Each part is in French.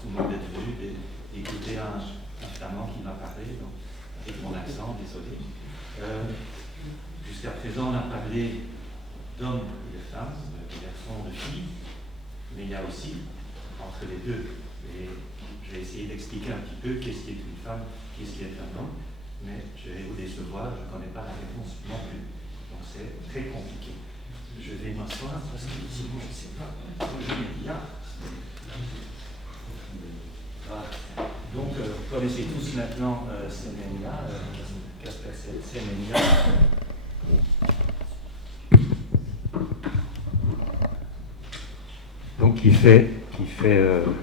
tout le monde est venu d'écouter un flamand qui m'a parlé, donc, avec mon accent, désolé. Jusqu'à présent, on a parlé d'hommes et de femmes, de garçons, de filles, mais il y a aussi entre les deux. Et je vais essayer d'expliquer un petit peu qu'est-ce qui est une femme, qu'est-ce qui est un homme, mais je vais vous décevoir, je ne connais pas la réponse non plus. Donc c'est très compliqué. Je vais m'asseoir parce que sinon je ne sais pas où je vais bien. Voilà. Donc vous connaissez tous maintenant Semenya, Casper Semenya. Donc qui fait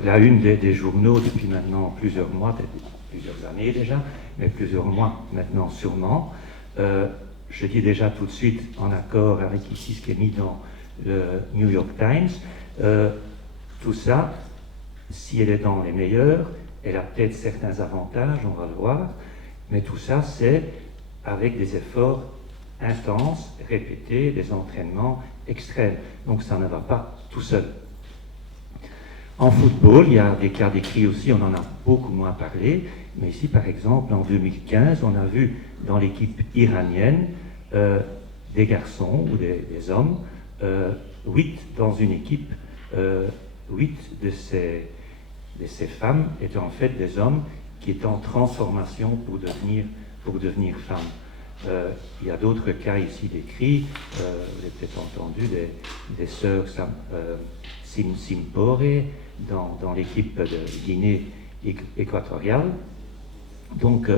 la une des journaux depuis maintenant plusieurs mois, peut-être plusieurs années déjà, mais plusieurs mois maintenant sûrement. Je dis déjà tout de suite, en accord avec ici ce qui est mis dans le New York Times, tout ça, si elle est dans les meilleurs, elle a peut-être certains avantages, on va le voir, mais tout ça, c'est avec des efforts intenses, répétés, des entraînements extrêmes. Donc ça ne va pas tout seul. En football, il y a des cas décrits aussi, on en a beaucoup moins parlé, mais ici, par exemple, en 2015, on a vu dans l'équipe iranienne des garçons ou des hommes, 8 dans une équipe, 8 de ces femmes étaient en fait des hommes qui étaient en transformation pour devenir femmes. Il y a d'autres cas ici décrits, vous avez peut-être entendu des sœurs Simpore dans l'équipe de Guinée équatoriale. Donc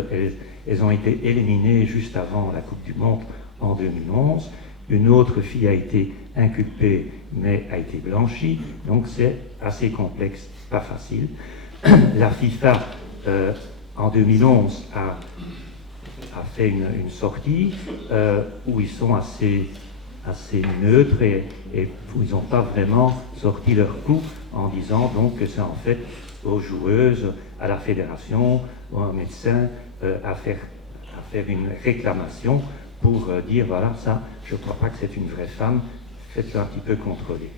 elles ont été éliminées juste avant la Coupe du Monde en 2011. Une autre fille a été inculpée mais a été blanchie, donc c'est assez complexe, pas facile. La FIFA en 2011 a fait une sortie où ils sont assez neutres et où ils n'ont pas vraiment sorti leur coup en disant donc que c'est en fait aux joueuses, à la fédération ou à un médecin à faire une réclamation pour dire voilà, ça, je ne crois pas que c'est une vraie femme, faites-le un petit peu contrôler.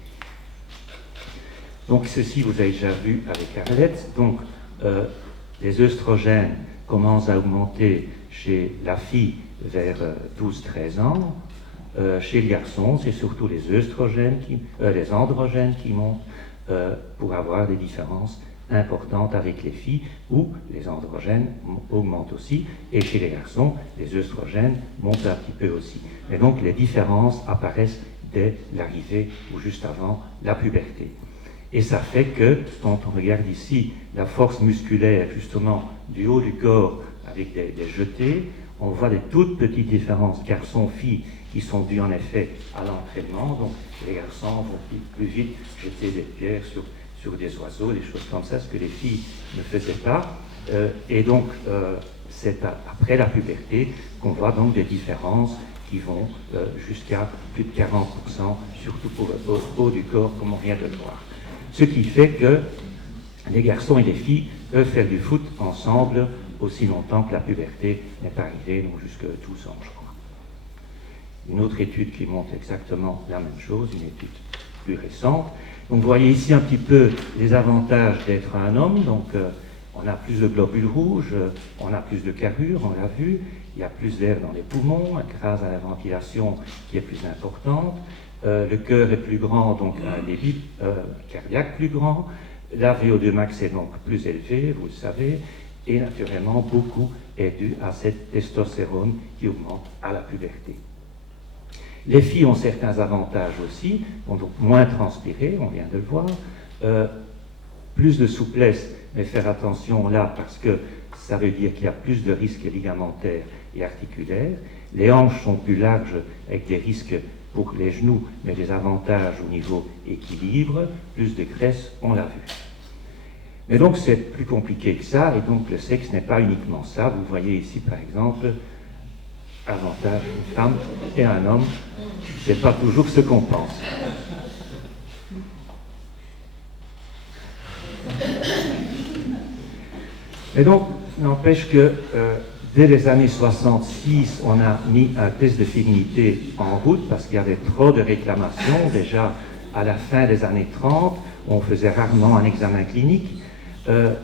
Donc ceci, vous avez déjà vu avec Arlette, donc les œstrogènes commencent à augmenter chez la fille vers 12-13 ans. Chez le garçon, c'est surtout les œstrogènes, les androgènes qui montent pour avoir des différences importantes avec les filles, où les androgènes augmentent aussi, et chez les garçons, les œstrogènes montent un petit peu aussi. Et donc les différences apparaissent dès l'arrivée ou juste avant la puberté. Et ça fait que, quand on regarde ici la force musculaire justement du haut du corps avec des jetés, on voit des toutes petites différences garçons-filles qui sont dues en effet à l'entraînement. Donc les garçons vont plus vite jeter des pierres sur des oiseaux, des choses comme ça, ce que les filles ne faisaient pas. Et donc c'est après la puberté qu'on voit donc des différences qui vont jusqu'à plus de 40%, surtout pour le haut du corps, comme on vient de le voir. Ce qui fait que les garçons et les filles peuvent faire du foot ensemble aussi longtemps que la puberté n'est pas arrivée, donc jusqu'à 12 ans, je crois. Une autre étude qui montre exactement la même chose, une étude plus récente. Donc vous voyez ici un petit peu les avantages d'être un homme. Donc on a plus de globules rouges, on a plus de carrure, on l'a vu, il y a plus d'air dans les poumons grâce à la ventilation qui est plus importante. Le cœur est plus grand, donc un débit cardiaque plus grand. La VO2 max est donc plus élevée, vous le savez, et naturellement beaucoup est dû à cette testostérone qui augmente à la puberté. Les filles ont certains avantages aussi, vont donc moins transpirer, on vient de le voir, plus de souplesse, mais faire attention là parce que ça veut dire qu'il y a plus de risques ligamentaires et articulaires. Les hanches sont plus larges avec des risques pour les genoux, mais des avantages au niveau équilibre, plus de graisse, on l'a vu. Mais donc c'est plus compliqué que ça, et donc le sexe n'est pas uniquement ça. Vous voyez ici par exemple, avantage une femme et un homme, c'est pas toujours ce qu'on pense. Et donc, n'empêche que dès les années 66, on a mis un test de féminité en route parce qu'il y avait trop de réclamations. Déjà à la fin des années 30, on faisait rarement un examen clinique.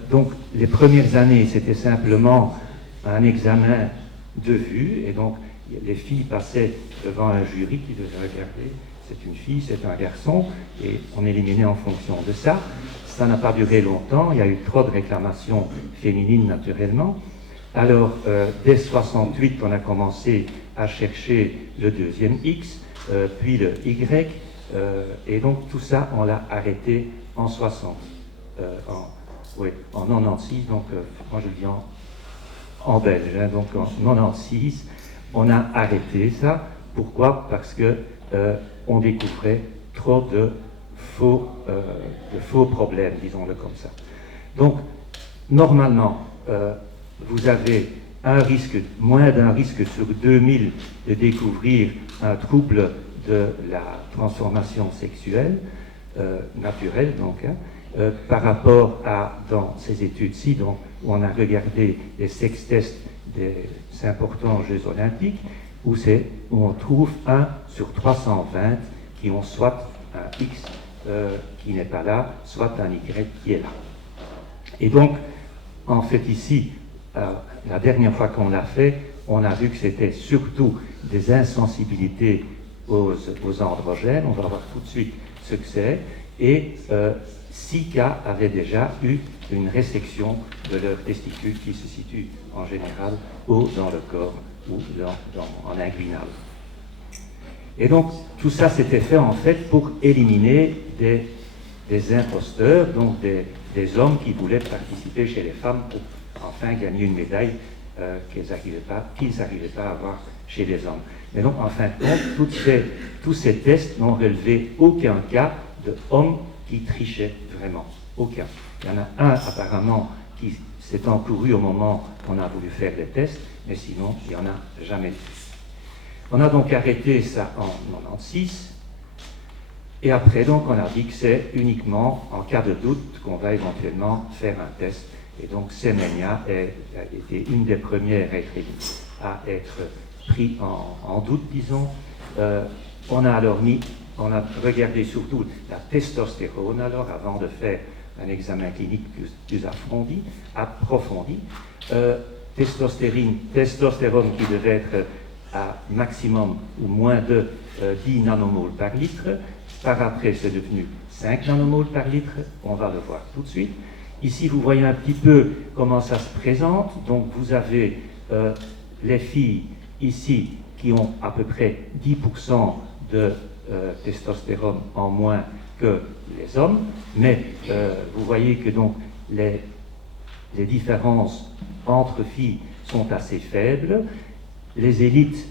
Donc les premières années, c'était simplement un examen de vue, et donc les filles passaient devant un jury qui devait regarder, c'est une fille, c'est un garçon, et on éliminait en fonction de ça. Ça n'a pas duré longtemps, il y a eu trop de réclamations féminines naturellement. Alors, dès 68, on a commencé à chercher le deuxième X, puis le Y, et donc tout ça, on l'a arrêté en 60, en 96, donc moi je le dis en belge, hein, donc en 96, on a arrêté ça. Pourquoi? Parce que on découvrait trop de faux problèmes, disons-le comme ça. Donc, normalement, vous avez un risque, moins d'un risque sur 2000 de découvrir un trouble de la transformation sexuelle, naturelle donc, hein, par rapport à, dans ces études-ci, donc, où on a regardé les sex-tests des importants Jeux olympiques, où on trouve 1 sur 320 qui ont soit un X qui n'est pas là, soit un Y qui est là. Et donc, en fait, ici, la dernière fois qu'on l'a fait, on a vu que c'était surtout des insensibilités aux androgènes. On va voir tout de suite ce que c'est. Et 6 cas avaient déjà eu une résection de leurs testicules qui se situent en général haut dans le corps ou en inguinal. Et donc, tout ça s'était fait en fait pour éliminer des imposteurs, donc des hommes qui voulaient participer chez les femmes pour enfin gagner une médaille qu'ils n'arrivaient pas à avoir chez les hommes. Mais donc, en fin de compte, tous ces tests n'ont relevé aucun cas d'hommes qui trichaient vraiment. Aucun. Il y en a un apparemment qui s'est encouru au moment où on a voulu faire les tests, mais sinon, il n'y en a jamais eu. On a donc arrêté ça en 96, et après, donc, on a dit que c'est uniquement en cas de doute qu'on va éventuellement faire un test. Et donc, Semenya a été une des premières à être pris en doute, disons. On a regardé surtout la testostérone, alors, avant de faire un examen clinique plus approfondi. Testostérone qui devait être à maximum ou moins de 10 nanomoles par litre. Par après, c'est devenu 5 nanomoles par litre. On va le voir tout de suite. Ici, vous voyez un petit peu comment ça se présente. Donc, vous avez les filles ici qui ont à peu près 10% de testostérone en moins que les hommes. Mais vous voyez que donc les différences entre filles sont assez faibles. Les élites,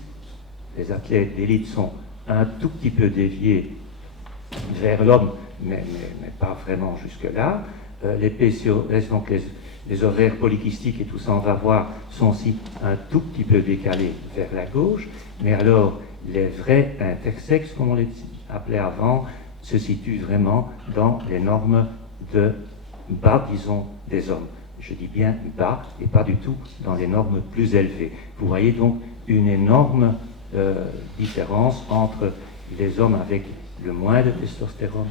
les athlètes d'élite sont un tout petit peu déviés vers l'homme, mais pas vraiment jusque-là. Les PCOS, donc les ovaires polykystiques et tout ça, on va voir, sont aussi un tout petit peu décalés vers la gauche. Mais alors, les vrais intersexes, comme on les appelait avant, se situent vraiment dans les normes de bas, disons, des hommes. Je dis bien bas et pas du tout dans les normes plus élevées. Vous voyez donc une énorme différence entre les hommes avec le moins de testostérone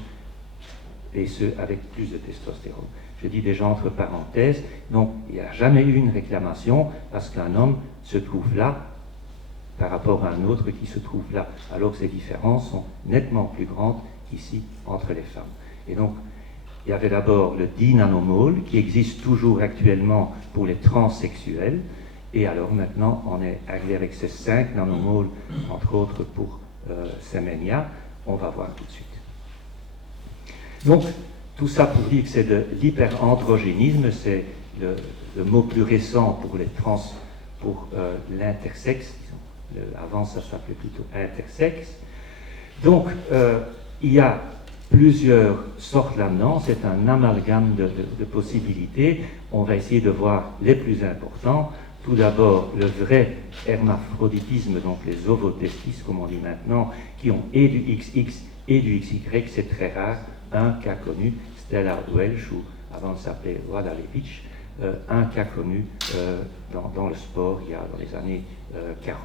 et ceux avec plus de testostérone. Je dis déjà entre parenthèses, donc il n'y a jamais eu une réclamation parce qu'un homme se trouve là par rapport à un autre qui se trouve là, alors que ces différences sont nettement plus grandes ici entre les femmes. Et donc, il y avait d'abord le 10 nanomole qui existe toujours actuellement pour les transsexuels, et alors maintenant on est arrivé avec ces 5 nanomoles, entre autres pour Semenya. On va voir tout de suite. Donc, tout ça pour dire que c'est de l'hyperandrogénisme, c'est le mot plus récent pour l'intersexe. Avant, ça s'appelait plutôt intersexe. Donc, il y a plusieurs sortes là-dedans, c'est un amalgame de possibilités. On va essayer de voir les plus importants. Tout d'abord, le vrai hermaphroditisme, donc les ovotestis, comme on dit maintenant, qui ont et du XX et du XY, c'est très rare. Un cas connu, Stella Welch, ou avant de s'appeler Wadalevich, un cas connu dans le sport il y a dans les années 40.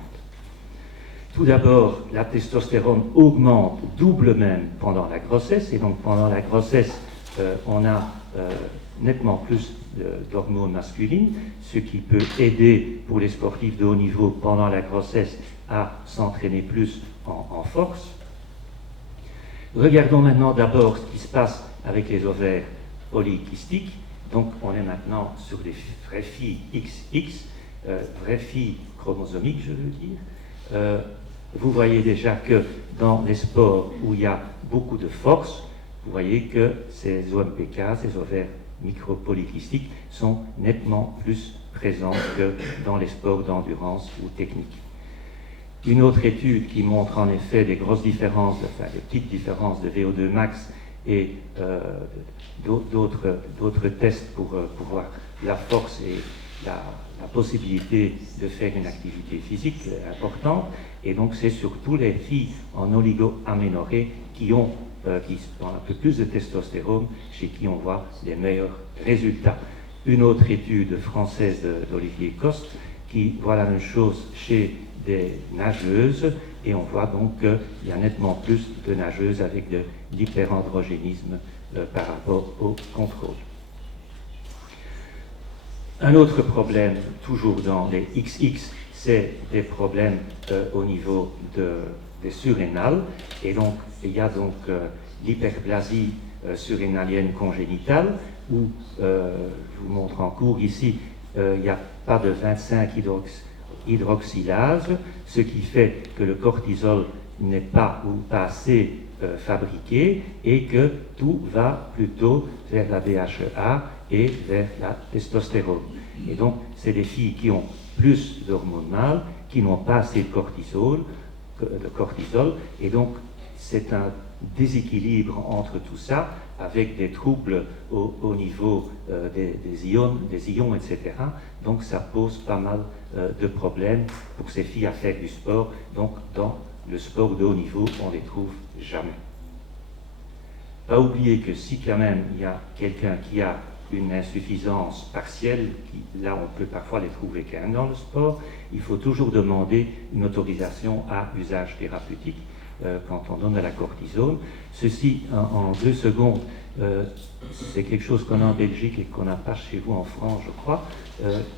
Tout d'abord, la testostérone augmente, double même pendant la grossesse, et donc pendant la grossesse, on a nettement plus d'hormones masculines, ce qui peut aider pour les sportifs de haut niveau pendant la grossesse à s'entraîner plus en force. Regardons maintenant d'abord ce qui se passe avec les ovaires polykystiques. Donc on est maintenant sur des vraies filles XX, vraies filles chromosomiques, je veux dire. Vous voyez déjà que dans les sports où il y a beaucoup de force, vous voyez que ces OMPK, ces ovaires micropolykystiques, sont nettement plus présents que dans les sports d'endurance ou techniques. Une autre étude qui montre en effet des grosses différences, enfin des petites différences de VO2 max et d'autres tests pour voir la force et la possibilité de faire une activité physique importante. Et donc c'est surtout les filles en oligoaménorrhée qui ont un peu plus de testostérone, chez qui on voit des meilleurs résultats. Une autre étude française d'Olivier Coste qui voit la même chose chez des nageuses, et on voit donc qu'il y a nettement plus de nageuses avec de l'hyperandrogénisme par rapport au contrôle. Un autre problème, toujours dans les XX, c'est des problèmes au niveau des surrénales, et donc il y a donc l'hyperplasie surrénalienne congénitale, où, je vous montre en cours ici, il n'y a pas de 25 hydroxylase, ce qui fait que le cortisol n'est pas ou pas assez fabriqué et que tout va plutôt vers la DHEA et vers la testostérone. Et donc, c'est des filles qui ont plus d'hormones mâles, qui n'ont pas assez de cortisol, et donc c'est un déséquilibre entre tout ça, avec des troubles au niveau des ions, etc. Donc ça pose pas mal de problèmes pour ces filles à faire du sport. Donc dans le sport de haut niveau, on les trouve jamais. Pas oublier que si quand même il y a quelqu'un qui a une insuffisance partielle, là on peut parfois les trouver quand même dans le sport, il faut toujours demander une autorisation à usage thérapeutique quand on donne de la cortisone. Ceci, en 2 secondes, c'est quelque chose qu'on a en Belgique et qu'on n'a pas chez vous en France, je crois,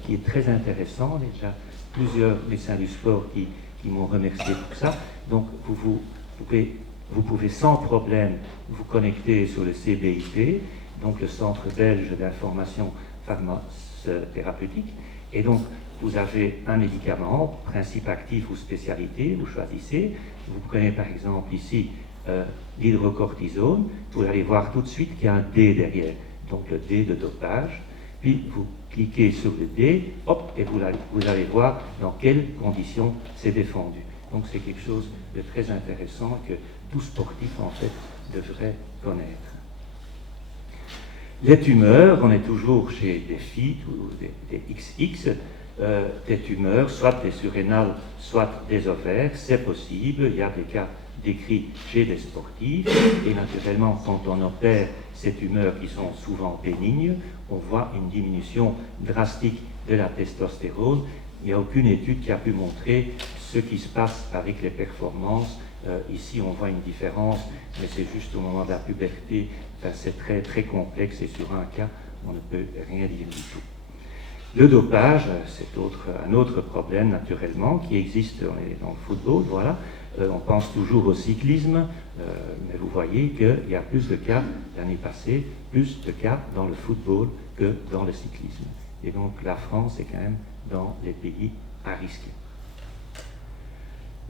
qui est très intéressant. Il y a déjà plusieurs médecins du sport qui m'ont remercié pour ça. Donc, vous pouvez sans problème vous connecter sur le CBIP, donc le Centre belge d'information pharmacothérapeutique, et donc vous avez un médicament, principe actif ou spécialité, vous choisissez. Vous prenez par exemple ici l'hydrocortisone, vous allez voir tout de suite qu'il y a un D derrière, donc le D de dopage, puis vous cliquez sur le D, hop, et vous allez voir dans quelles conditions c'est défendu. Donc c'est quelque chose de très intéressant que tout sportif en fait devrait connaître. Les tumeurs, on est toujours chez des filles ou des XX, des tumeurs, soit des surrénales, soit des ovaires, c'est possible, il y a des cas décrits chez des sportifs, et naturellement, quand on opère ces tumeurs qui sont souvent bénignes, on voit une diminution drastique de la testostérone. Il n'y a aucune étude qui a pu montrer ce qui se passe avec les performances. Ici, on voit une différence, mais c'est juste au moment de la puberté, c'est très, très complexe, et sur un cas, on ne peut rien dire du tout. Le dopage, c'est un autre problème naturellement qui existe dans le football, voilà. On pense toujours au cyclisme, mais vous voyez qu'il y a plus de cas l'année passée, plus de cas dans le football que dans le cyclisme. Et donc la France est quand même dans les pays à risquer.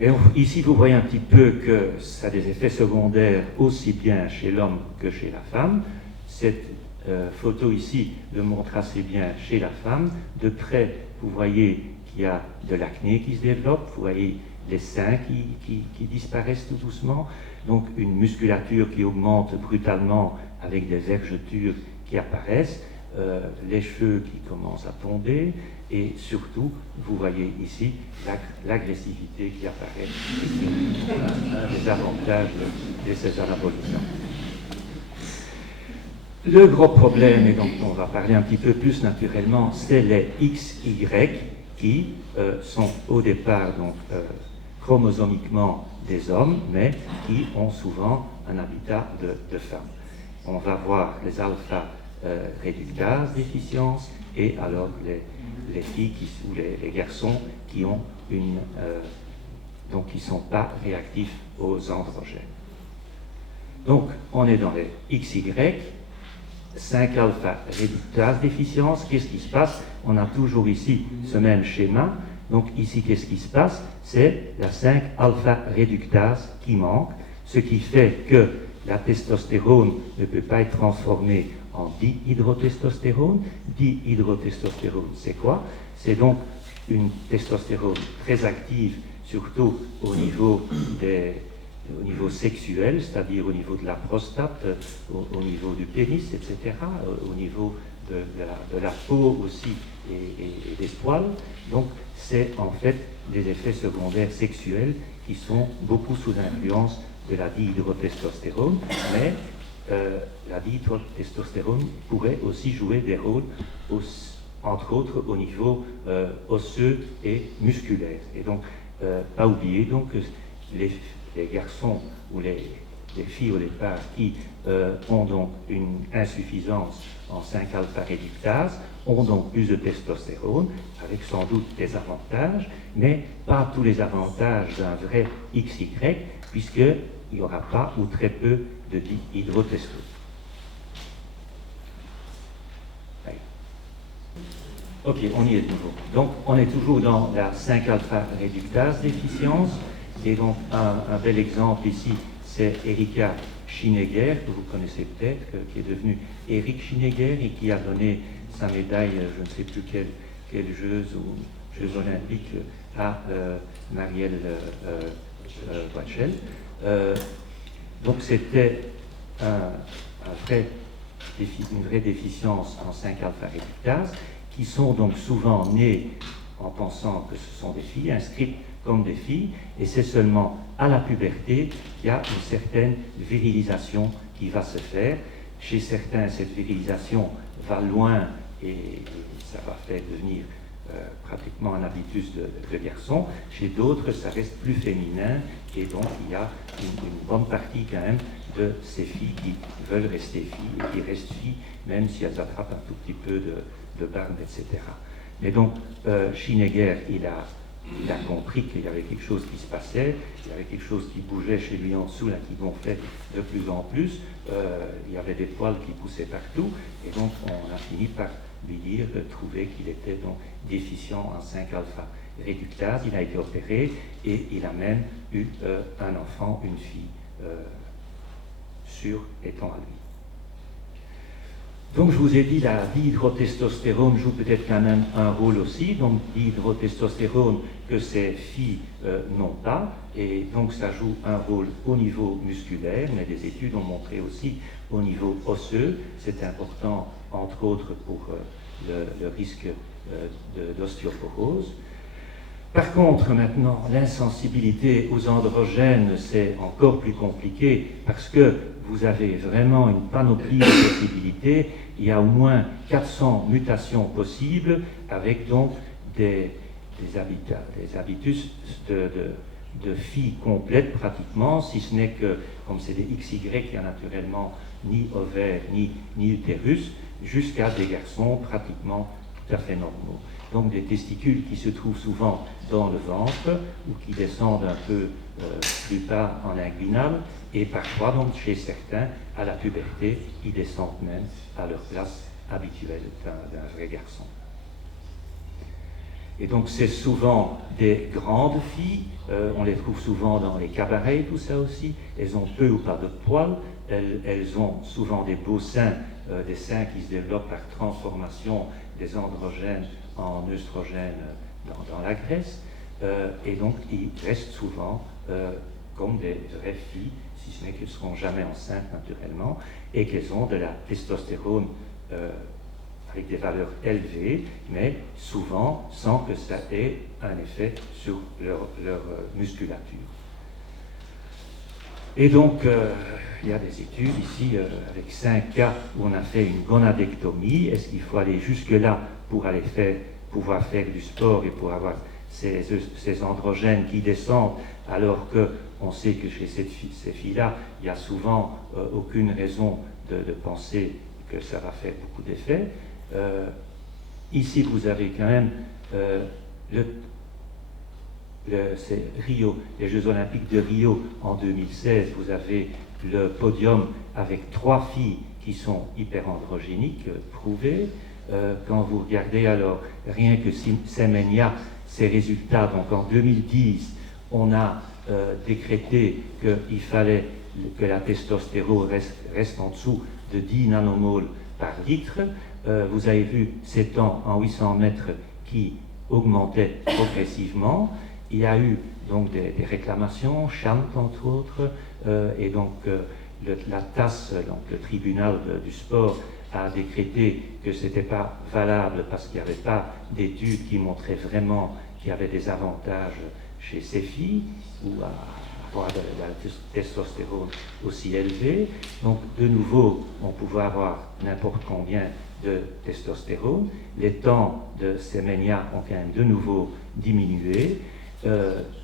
Et ici, vous voyez un petit peu que ça a des effets secondaires aussi bien chez l'homme que chez la femme. Cette photo ici le montre assez bien chez la femme. De près, vous voyez qu'il y a de l'acné qui se développe, vous voyez les seins qui disparaissent tout doucement, donc une musculature qui augmente brutalement avec des vergetures qui apparaissent, les cheveux qui commencent à tomber, et surtout, vous voyez ici l'agressivité qui apparaît. C'est un des avantages de ces anabolisants. Le gros problème, et donc on va parler un petit peu plus naturellement, c'est les XY qui sont au départ donc, chromosomiquement des hommes, mais qui ont souvent un habitat de femmes. On va voir les alpha réductase déficience, et alors les filles ou les garçons qui ont donc qui ne sont pas réactifs aux androgènes. Donc on est dans les XY, 5-alpha réductase déficience. Qu'est-ce qui se passe? On a toujours ici ce même schéma. Donc ici, qu'est-ce qui se passe? C'est la 5-alpha réductase qui manque, ce qui fait que la testostérone ne peut pas être transformée en dihydrotestostérone. Dihydrotestostérone, c'est quoi? C'est donc une testostérone très active, surtout au niveau sexuel, c'est-à-dire au niveau de la prostate, au niveau du pénis, etc., au niveau de la peau aussi et des poils. Donc c'est en fait des effets secondaires sexuels qui sont beaucoup sous l'influence de la dihydrotestostérone, mais la dihydrotestostérone pourrait aussi jouer des rôles, entre autres au niveau osseux et musculaire. Et donc, pas oublier donc que les garçons ou les filles au départ qui ont donc une insuffisance en 5-alpha réductase ont donc plus de testostérone, avec sans doute des avantages, mais pas tous les avantages d'un vrai XY, puisqu'il n'y aura pas ou très peu de dihydrotestérone. Ok, on y est toujours. Donc, on est toujours dans la 5-alpha réductase déficience. Et donc, un bel exemple ici, c'est Erika Schinegger, que vous connaissez peut-être, qui est devenue Eric Schinegger et qui a donné sa médaille, je ne sais plus quelle Jeux ou Jeux olympiques, à Marielle Wachel. Donc, c'était une vraie déficience en 5-alpha réductase, qui sont donc souvent nées en pensant que ce sont des filles, inscrites comme des filles, et c'est seulement à la puberté qu'il y a une certaine virilisation qui va se faire. Chez certains, cette virilisation va loin et ça va faire devenir pratiquement un habitus de garçon. Chez d'autres, ça reste plus féminin, et donc il y a une bonne partie quand même de ces filles qui veulent rester filles et qui restent filles, même si elles attrapent un tout petit peu de barbe, etc. Mais donc, Schinegger, il a compris qu'il y avait quelque chose qui se passait, il y avait quelque chose qui bougeait chez lui en dessous, là, qui gonflait de plus en plus, il y avait des poils qui poussaient partout, et donc on a fini par lui dire, trouver qu'il était donc déficient en 5-alpha réductase. Il a été opéré, et il a même eu un enfant, une fille, sur étant à lui. Donc je vous ai dit, la dihydrotestostérone joue peut-être quand même un rôle aussi, donc dihydrotestostérone que ces filles n'ont pas, et donc ça joue un rôle au niveau musculaire, mais des études ont montré aussi au niveau osseux. C'est important, entre autres, pour le risque d'ostéoporose. Par contre, maintenant, l'insensibilité aux androgènes, c'est encore plus compliqué parce que vous avez vraiment une panoplie de possibilités. Il y a au moins 400 mutations possibles avec donc des habitus de filles complètes pratiquement, si ce n'est que, comme c'est des XY, il n'y a naturellement ni ovaire ni utérus, jusqu'à des garçons pratiquement tout à fait normaux. Donc des testicules qui se trouvent souvent dans le ventre ou qui descendent un peu plus bas en inguinal, et parfois, donc chez certains, à la puberté, ils descendent même à leur place habituelle d'un vrai garçon. Et donc c'est souvent des grandes filles, on les trouve souvent dans les cabarets, tout ça aussi. Elles ont peu ou pas de poils, elles ont souvent des beaux seins, des seins qui se développent par transformation des androgènes en œstrogènes dans la graisse, et donc ils restent souvent comme des vraies filles, si ce n'est qu'elles ne seront jamais enceintes naturellement, et qu'elles ont de la testostérone avec des valeurs élevées, mais souvent sans que ça ait un effet sur leur musculature. Et donc, il y a des études ici avec 5 cas où on a fait une gonadectomie. Est-ce qu'il faut aller jusque-là pour pouvoir faire du sport et pour avoir ces androgènes qui descendent, alors qu'on sait que chez ces filles-là, il n'y a souvent aucune raison de penser que ça va faire beaucoup d'effet. Ici, vous avez quand même c'est Rio, les Jeux Olympiques de Rio en 2016. Vous avez le podium avec 3 filles qui sont hyperandrogéniques, prouvées. Quand vous regardez alors, rien que Semenya, ses résultats, donc en 2010, on a décrété qu'il fallait que la testostérone reste en dessous de 10 nanomoles par litre. Vous avez vu ces temps en 800 mètres qui augmentaient progressivement. Il y a eu donc des réclamations, Chant entre autres, et donc la TAS, donc le tribunal du sport, a décrété que ce n'était pas valable parce qu'il n'y avait pas d'études qui montraient vraiment qu'il y avait des avantages chez ces filles ou à avoir de la testostérone aussi élevée. Donc de nouveau, on pouvait avoir n'importe combien de testostérone. Les temps de Semenya ont quand même de nouveau diminué.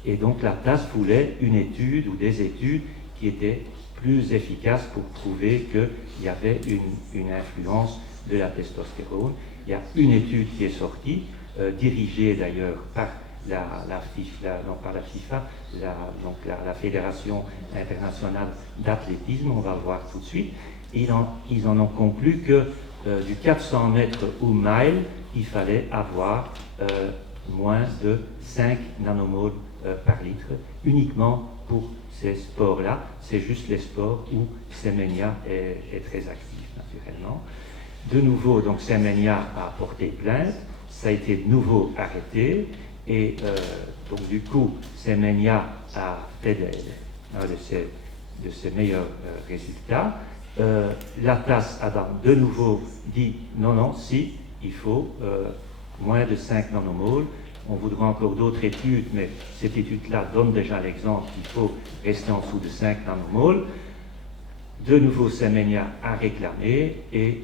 Et donc la TAS voulait une étude ou des études qui étaient plus efficaces pour prouver qu'il y avait une influence de la testostérone. Il y a une étude qui est sortie, dirigée d'ailleurs par la FIFA, la Fédération internationale d'athlétisme, on va le voir tout de suite. Ils en ont conclu que du 400 mètres ou mile, il fallait avoir moins de 5 nanomoles par litre, uniquement pour ces sports-là. C'est juste les sports où Semenya est très actif, naturellement. De nouveau, donc Semenya a porté plainte, ça a été de nouveau arrêté, et donc du coup, Semenya a fait un de ses meilleurs résultats. La TAS a de nouveau dit non, si, il faut moins de 5 nanomoles. On voudra encore d'autres études, mais cette étude-là donne déjà l'exemple qu'il faut rester en dessous de 5 nanomoles. De nouveau, Semenya a réclamé et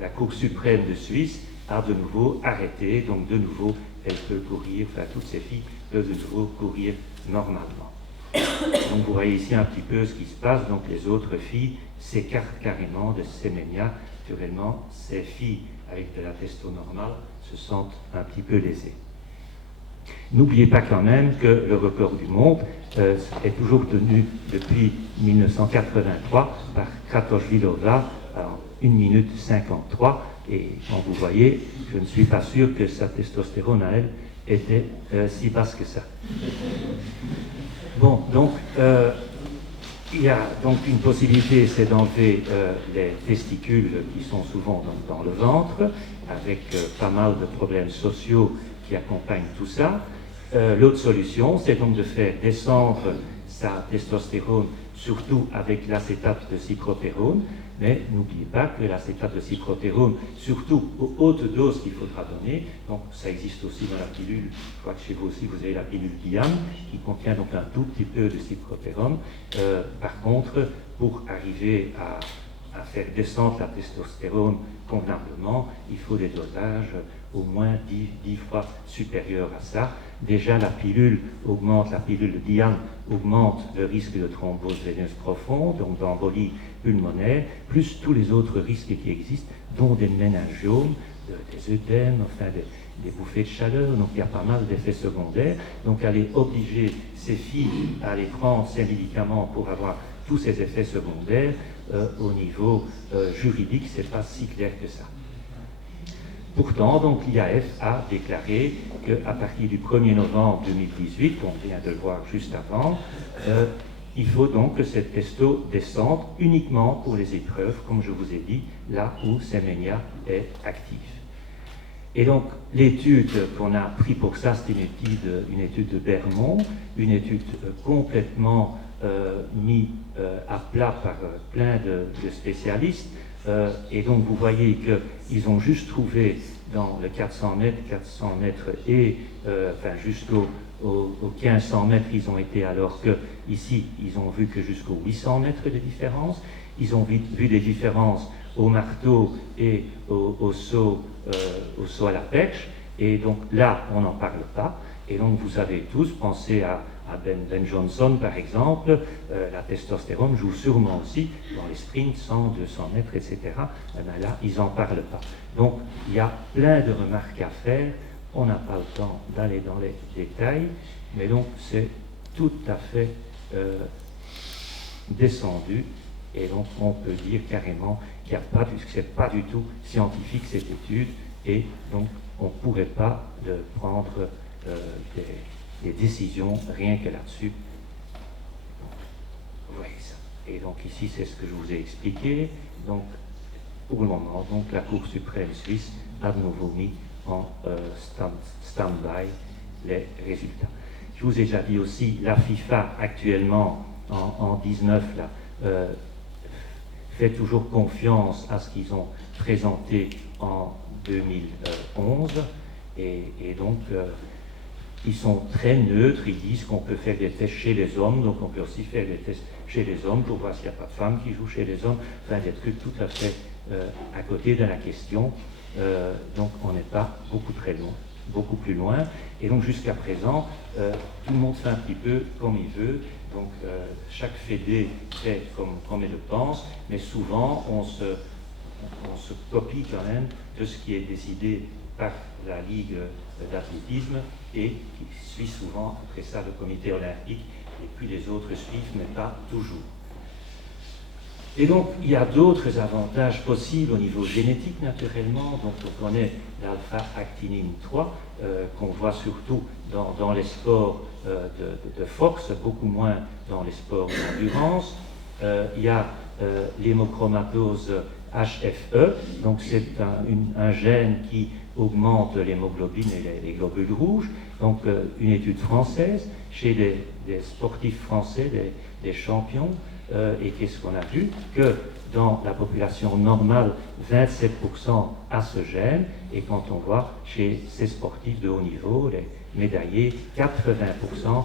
la Cour suprême de Suisse a de nouveau arrêté. Donc de nouveau, elle peut courir, enfin toutes ces filles peuvent de nouveau courir normalement. Donc vous voyez ici un petit peu ce qui se passe. Donc les autres filles s'écartent carrément de Semenya. Naturellement, ces filles avec de la testo normale se sentent un petit peu lésées. N'oubliez pas quand même que le record du monde est toujours tenu depuis 1983 par Kratochvílová en 1 minute 53. Et comme vous voyez, je ne suis pas sûr que sa testostérone à elle était si basse que ça. Bon, donc il y a donc une possibilité, c'est d'enlever les testicules qui sont souvent dans le ventre, avec pas mal de problèmes sociaux qui accompagnent tout ça. L'autre solution, c'est donc de faire descendre sa testostérone, surtout avec l'acétate de cyprotérone, mais n'oubliez pas que l'acétate de cyprotérone, surtout aux hautes doses qu'il faudra donner, donc ça existe aussi dans la pilule, je crois que chez vous aussi vous avez la pilule Diane, qui contient donc un tout petit peu de cyprotérone. Par contre, pour arriver à faire descendre la testostérone convenablement, il faut des dosages au moins 10 fois supérieurs à ça. Déjà, la pilule Diane augmente le risque de thrombose veineuse profonde, donc d'embolie pulmonaire, plus tous les autres risques qui existent, dont des méningiomes, des œdèmes, enfin des bouffées de chaleur. Donc il y a pas mal d'effets secondaires. Donc aller obliger ces filles à aller prendre ces médicaments pour avoir tous ces effets secondaires, au niveau juridique, c'est pas si clair que ça. Pourtant, donc, l'IAF a déclaré qu'à partir du 1er novembre 2018, on vient de le voir juste avant, il faut donc que cette testo descende uniquement pour les épreuves, comme je vous ai dit, là où Semenya est actif. Et donc, l'étude qu'on a pris pour ça, c'est une étude de Bermond, une étude complètement mise à plat par plein de spécialistes. Et donc, vous voyez qu'ils ont juste trouvé dans le 400 mètres et enfin, jusqu'au 1500 mètres, ils ont été, alors que ici, ils ont vu que jusqu'aux 800 mètres de différence. Ils ont vu des différences au marteau et au saut à la perche. Et donc là, on n'en parle pas. Et donc, vous savez tous, pensez Ben Johnson, par exemple, la testostérone joue sûrement aussi dans les sprints 100, 200 mètres, etc. Eh bien là, ils n'en parlent pas. Donc, il y a plein de remarques à faire. On n'a pas le temps d'aller dans les détails, mais donc c'est tout à fait descendu. Et donc, on peut dire carrément qu'il n'y a pas, que c'est pas du tout scientifique cette étude, et donc on ne pourrait pas prendre des décisions rien que là-dessus. Vous voyez ça. Et donc ici, c'est ce que je vous ai expliqué. Donc, pour le moment, donc, la Cour suprême suisse a de nouveau mis en stand-by les résultats. Je vous ai déjà dit aussi, la FIFA actuellement, en 19, là, fait toujours confiance à ce qu'ils ont présenté en 2011, et donc ils sont très neutres. Ils disent qu'on peut faire des tests chez les hommes, donc on peut aussi faire des tests chez les hommes pour voir s'il n'y a pas de femmes qui jouent chez les hommes, enfin des trucs tout à fait à côté de la question. Donc on n'est pas beaucoup plus loin, et donc jusqu'à présent tout le monde fait un petit peu comme il veut. Donc chaque fédé fait comme il le pense, mais souvent on se copie quand même de ce qui est décidé par la Ligue d'athlétisme, et qui suit souvent après ça le comité olympique, et puis les autres suivent, mais pas toujours. Et donc il y a d'autres avantages possibles au niveau génétique naturellement. Donc on connaît l'alpha-actinine 3 qu'on voit surtout dans les sports de force, beaucoup moins dans les sports d'endurance. Il y a l'hémochromatose HFE, donc c'est un gène qui augmente l'hémoglobine et les globules rouges. Donc une étude française chez des sportifs français, des champions, et qu'est-ce qu'on a vu? Que dans la population normale, 27% a ce gène, et quand on voit chez ces sportifs de haut niveau, les médaillés, 80%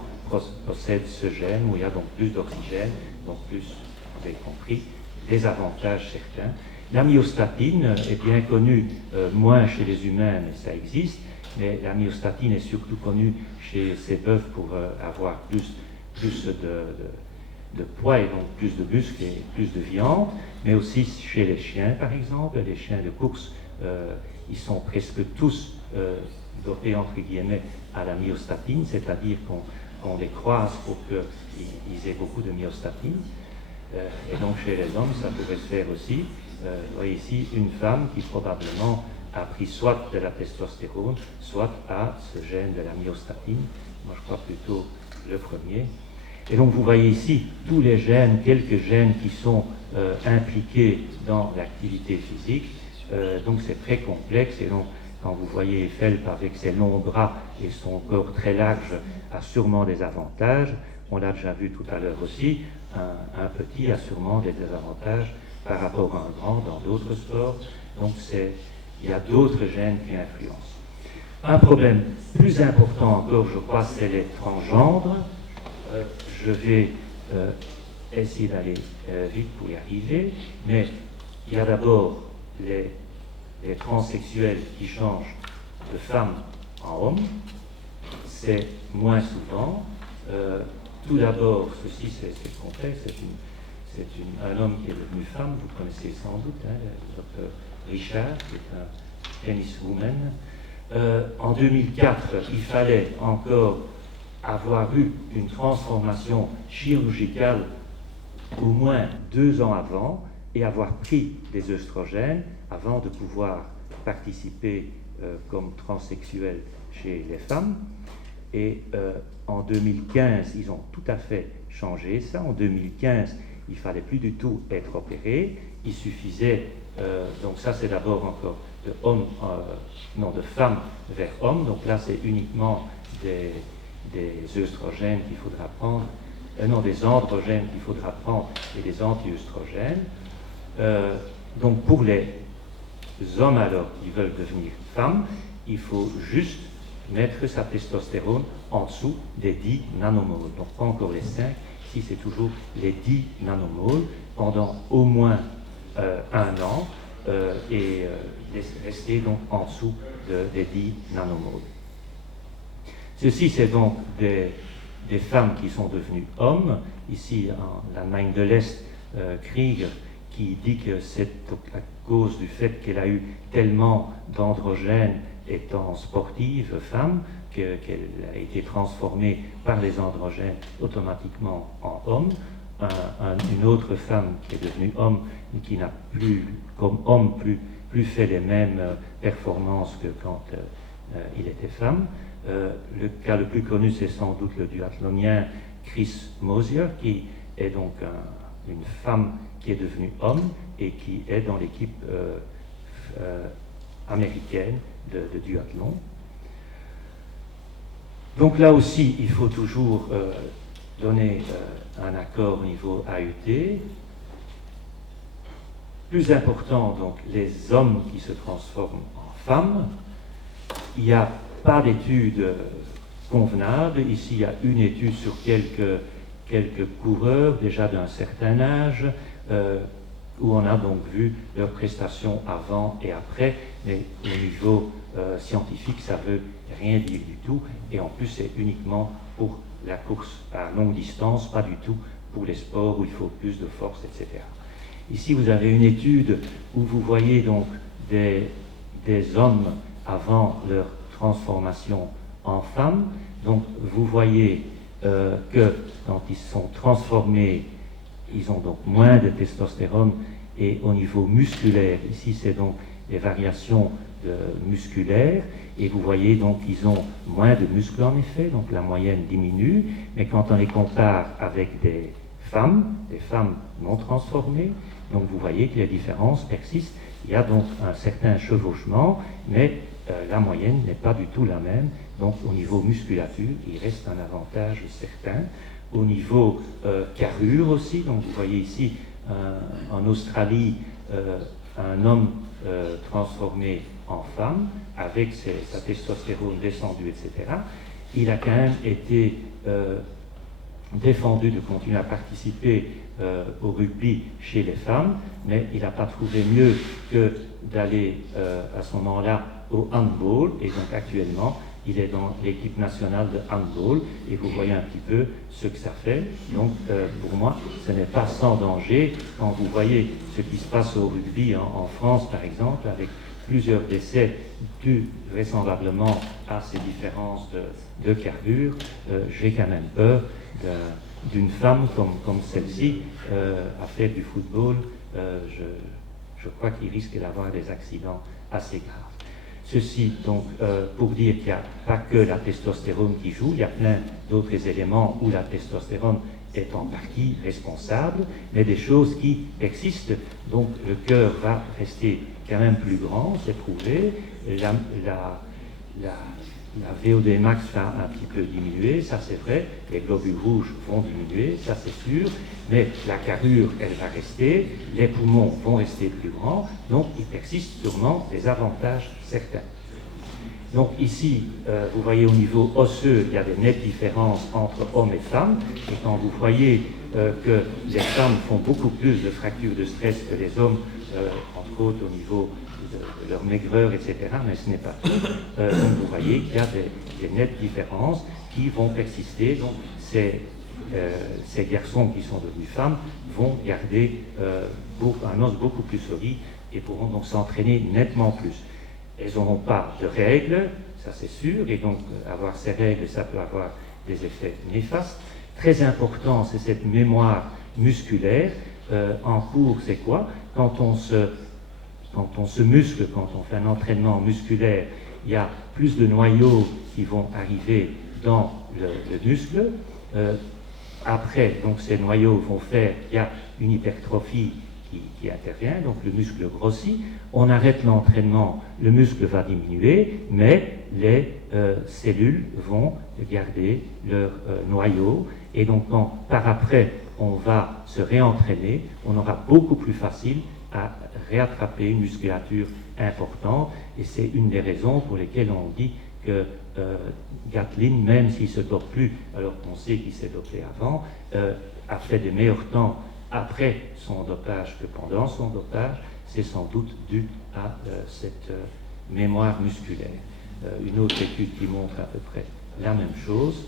possèdent ce gène, où il y a donc plus d'oxygène, donc plus, vous avez compris, des avantages certains. La myostatine est bien connue, moins chez les humains, mais ça existe, mais la myostatine est surtout connue chez ces bœufs pour avoir plus de poids, et donc plus de muscles et plus de viande, mais aussi chez les chiens, par exemple. Les chiens de course, ils sont presque tous dopés, entre guillemets, à la myostatine, c'est-à-dire qu'on les croise pour qu'ils aient beaucoup de myostatine. Et donc chez les hommes, ça pourrait se faire aussi. Vous voyez ici une femme qui probablement a pris soit de la testostérone, soit a ce gène de la myostatine. Moi, je crois plutôt le premier. Et donc vous voyez ici tous les gènes, quelques gènes qui sont impliqués dans l'activité physique. Donc c'est très complexe, et donc quand vous voyez Phelps avec ses longs bras et son corps très large a sûrement des avantages. On l'a déjà vu tout à l'heure aussi, un petit a sûrement des désavantages par rapport à un grand dans d'autres sports. Donc il y a d'autres gènes qui influencent. Un problème plus important encore, je crois, c'est les transgendres. Je vais essayer d'aller vite pour y arriver, mais il y a d'abord les transsexuels qui changent de femme en homme. C'est moins souvent. Tout d'abord, ceci c'est complexe, c'est un homme qui est devenu femme, vous connaissez sans doute, hein, le docteur Richard, qui est un tenniswoman. En 2004, il fallait encore avoir eu une transformation chirurgicale au moins 2 ans avant, et avoir pris des œstrogènes avant de pouvoir participer comme transsexuel chez les femmes. Et en 2015, ils ont tout à fait changé ça. En 2015, il ne fallait plus du tout être opéré. Il suffisait, donc ça c'est d'abord encore de femme vers homme. Donc là c'est uniquement des œstrogènes qu'il faudra prendre, des androgènes qu'il faudra prendre, et des anti-œstrogènes. Donc pour les hommes alors qui veulent devenir femmes, il faut juste mettre sa testostérone en dessous des 10 nanomoles. Donc pas encore les 5, ici c'est toujours les 10 nanomoles pendant au moins 1 an, et rester donc en dessous des 10 nanomoles. Ceci c'est donc des des femmes qui sont devenues hommes. Ici, en Allemagne de l'Est, Krieger, qui dit que c'est à cause du fait qu'elle a eu tellement d'androgènes étant sportive, femme, qu'elle a été transformée par les androgènes automatiquement en homme. Une autre femme qui est devenue homme et qui n'a plus, comme homme, plus fait les mêmes performances que quand il était femme. Le cas le plus connu, c'est sans doute le duathlonien Chris Mosier, qui est donc une femme qui est devenue homme et qui est dans l'équipe américaine de duathlon. Donc là aussi, il faut toujours donner un accord au niveau AUT. Plus important, donc, les hommes qui se transforment en femmes. Il n'y a pas d'études convenables. Ici, il y a une étude sur quelques coureurs déjà d'un certain âge, où on a donc vu leurs prestations avant et après, mais au niveau scientifique, ça ne veut rien dire du tout, et en plus, c'est uniquement pour la course à longue distance, pas du tout pour les sports où il faut plus de force, etc. Ici, vous avez une étude où vous voyez donc des hommes avant leur transformation en femmes. Donc, vous voyez que quand ils sont transformés, ils ont donc moins de testostérone, et au niveau musculaire, ici, c'est donc des variations musculaires, et vous voyez donc qu'ils ont moins de muscles en effet, donc la moyenne diminue, mais quand on les compare avec des femmes non transformées, donc vous voyez que les différences persistent. Il y a donc un certain chevauchement, mais la moyenne n'est pas du tout la même. Donc au niveau musculature, il reste un avantage certain. Au niveau carrure aussi, donc vous voyez ici en Australie un homme transformé en femme, avec sa testostérone descendue, etc. Il a quand même été défendu de continuer à participer au rugby chez les femmes, mais il n'a pas trouvé mieux que d'aller à ce moment-là au handball, et donc actuellement il est dans l'équipe nationale de handball, et vous voyez un petit peu ce que ça fait. Donc pour moi, ce n'est pas sans danger quand vous voyez ce qui se passe au rugby en France par exemple, avec plusieurs décès dus vraisemblablement à ces différences de carrure. J'ai quand même peur d'une femme comme celle-ci à faire du football. Je crois qu'il risque d'avoir des accidents assez graves. Ceci donc pour dire qu'il n'y a pas que la testostérone qui joue, il y a plein d'autres éléments où la testostérone est en partie responsable, mais des choses qui persistent. Donc le cœur va rester quand même plus grand, c'est prouvé. La VO2 max va un petit peu diminuer, ça c'est vrai. Les globules rouges vont diminuer, ça c'est sûr. Mais la carrure, elle va rester. Les poumons vont rester plus grands. Donc il persiste sûrement des avantages certains. Donc ici, vous voyez au niveau osseux, il y a des nettes différences entre hommes et femmes. Et quand vous voyez que les femmes font beaucoup plus de fractures de stress que les hommes, entre autres au niveau de leur maigreur, etc., mais ce n'est pas tout. Donc vous voyez qu'il y a des nettes différences qui vont persister. Donc ces garçons qui sont devenus femmes vont garder un os beaucoup plus solide et pourront donc s'entraîner nettement plus. Elles n'auront pas de règles, ça c'est sûr, et donc avoir ces règles, ça peut avoir des effets néfastes. Très important, c'est cette mémoire musculaire. En cours, c'est quoi? Quand on se muscle, quand on fait un entraînement musculaire, il y a plus de noyaux qui vont arriver dans le muscle. Après, donc ces noyaux vont faire qu'il y a une hypertrophie qui intervient, donc le muscle grossit. On arrête l'entraînement, le muscle va diminuer, mais les cellules vont garder leur noyau. Et donc quand par après on va se réentraîner, on aura beaucoup plus facile à réattraper une musculature importante. Et c'est une des raisons pour lesquelles on dit que Gatlin, même s'il ne se dope plus, alors qu'on sait qu'il s'est dopé avant, a fait des meilleurs temps après son dopage que pendant son dopage. C'est sans doute dû à cette mémoire musculaire. Une autre étude qui montre à peu près la même chose.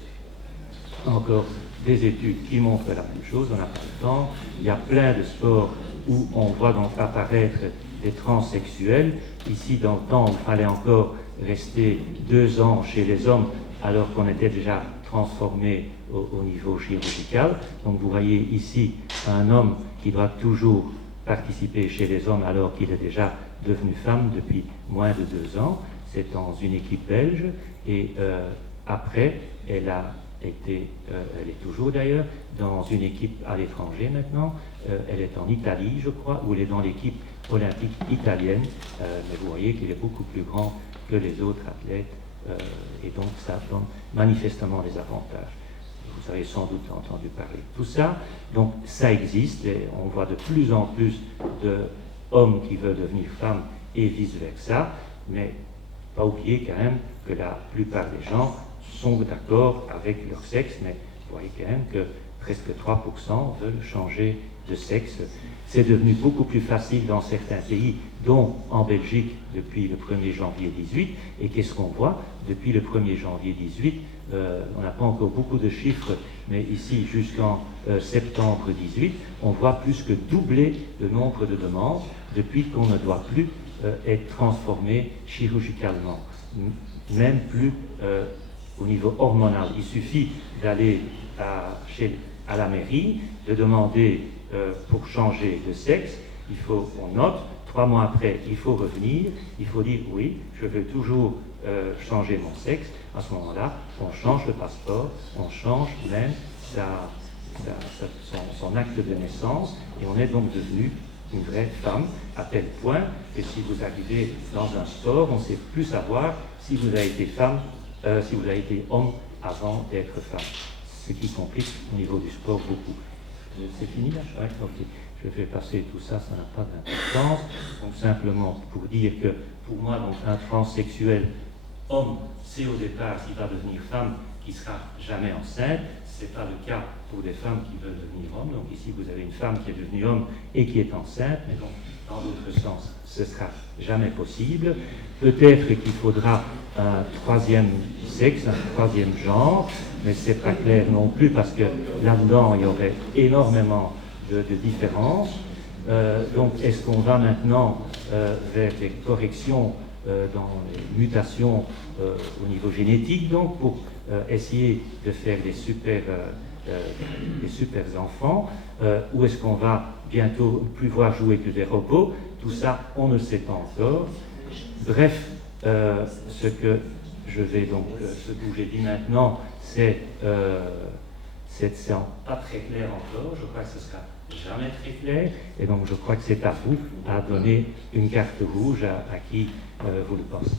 encore des études qui montrent la même chose, on n'a pas le temps. Il y a plein de sports où on voit donc apparaître des transsexuels. Ici, dans le temps, il fallait encore rester 2 ans chez les hommes alors qu'on était déjà transformé au niveau chirurgical. Donc vous voyez ici un homme qui doit toujours participer chez les hommes alors qu'il est déjà devenu femme depuis moins de 2 ans. C'est dans une équipe belge et après, elle est toujours d'ailleurs dans une équipe à l'étranger maintenant. Elle est en Italie, je crois, où elle est dans l'équipe olympique italienne. Mais vous voyez qu'il est beaucoup plus grand que les autres athlètes et donc ça donne manifestement des avantages. Vous avez sans doute entendu parler de tout ça. Donc ça existe et on voit de plus en plus d'hommes qui veulent devenir femmes et vice-versa. Mais pas oublier quand même que la plupart des gens sont d'accord avec leur sexe, mais vous voyez quand même que presque 3% veulent changer de sexe. C'est devenu beaucoup plus facile dans certains pays, dont en Belgique depuis le 1er janvier 18. Et qu'est-ce qu'on voit depuis le 1er janvier 18? On n'a pas encore beaucoup de chiffres, mais ici jusqu'en septembre 18, on voit plus que doubler le nombre de demandes depuis qu'on ne doit plus être transformé chirurgicalement, même plus au niveau hormonal. Il suffit d'aller à la mairie, de demander pour changer de sexe, on note, 3 mois après, il faut revenir, il faut dire oui, je veux toujours changer mon sexe. À ce moment-là, on change le passeport, on change même son acte de naissance, et on est donc devenu une vraie femme, à tel point que si vous arrivez dans un sport, on ne sait plus savoir si vous avez été femme, si vous avez été homme avant d'être femme. Ce qui complique au niveau du sport beaucoup. C'est fini là? Ouais, okay. Je vais passer tout ça, ça n'a pas d'importance. Donc simplement pour dire que pour moi, donc, un transsexuel homme, c'est au départ qui va devenir femme, qui ne sera jamais enceinte. Ce n'est pas le cas pour des femmes qui veulent devenir hommes. Donc ici, vous avez une femme qui est devenue homme et qui est enceinte, mais donc dans d'autres sens, ce ne sera jamais possible. Peut-être qu'il faudra un 3e sexe, un 3e genre, mais ce n'est pas clair non plus parce que là-dedans, il y aurait énormément de différences. Donc, est-ce qu'on va maintenant vers des corrections dans les mutations au niveau génétique, donc pour essayer de faire des super enfants, ou est-ce qu'on va bientôt plus voir jouer que des robots? Tout ça, on ne sait pas encore. Bref, ce que j'ai dit maintenant, c'est pas très clair encore. Je crois que ce sera jamais très clair, et donc je crois que c'est à vous à donner une carte rouge à qui vous le pensez.